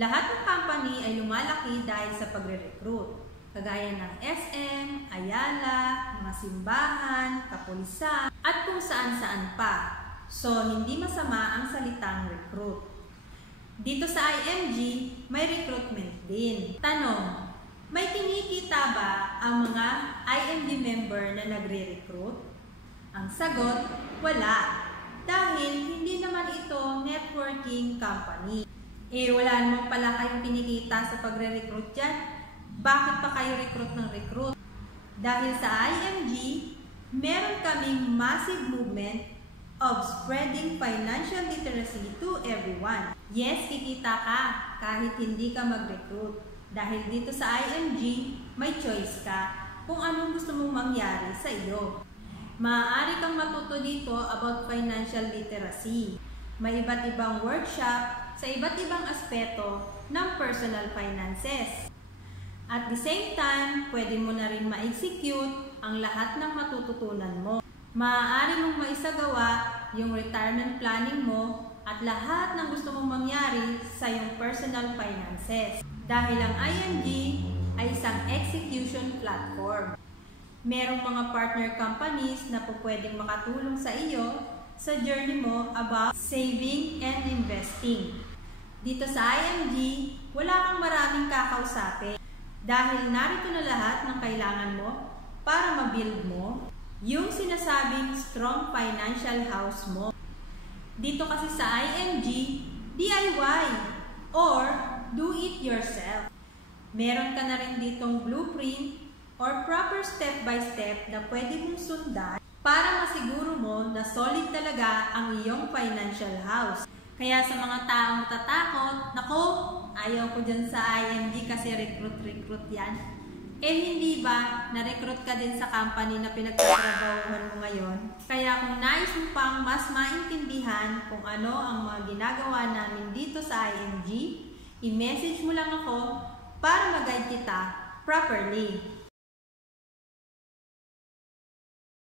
Lahat ng company ay lumalaki dahil sa pagre-recruit. Kagaya ng SM, Ayala, mga simbahan, kapulisan, at kung saan-saan pa. So, hindi masama ang salitang recruit. Dito sa IMG, may recruitment din. Tanong, may kinikita ba ang mga IMG member na nagre-recruit? Ang sagot, wala. Dahil hindi naman ito networking company. Wala naman pala kayong kinikita sa pagre-recruit dyan. Bakit pa kayo recruit ng recruit? Dahil sa IMG, meron kaming massive movement of spreading financial literacy to everyone. Yes, kikita ka kahit hindi ka mag-recruit. Dahil dito sa IMG, may choice ka kung anong gusto mong mangyari sa iyo. Maaari kang matuto dito about financial literacy. May iba't ibang workshop sa iba't ibang aspeto ng personal finances. At the same time, pwede mo na rin ma-execute ang lahat ng matututunan mo. Maaari mong maisagawa yung retirement planning mo at lahat ng gusto mong mangyari sa iyong personal finances. Dahil ang IMG ay isang execution platform. Merong mga partner companies na po pwedeng makatulong sa iyo sa journey mo about saving and investing. Dito sa IMG, wala kang maraming kakausapin. Dahil narito na lahat ng kailangan mo para ma-build mo yung sinasabing strong financial house mo. Dito kasi sa IMG, DIY or do it yourself. Meron ka na rin ditong blueprint or proper step-by-step na pwede mong sundan para masiguro mo na solid talaga ang iyong financial house. Kaya sa mga taong tatakot, nako, ayaw ko dyan sa IMG kasi recruit yan. Hindi ba, na-recruit ka din sa company na pinagtatrabahuhan mo ngayon? Kaya kung nais mo pang mas maintindihan kung ano ang mga ginagawa namin dito sa IMG, i-message mo lang ako para mag-guide kita properly.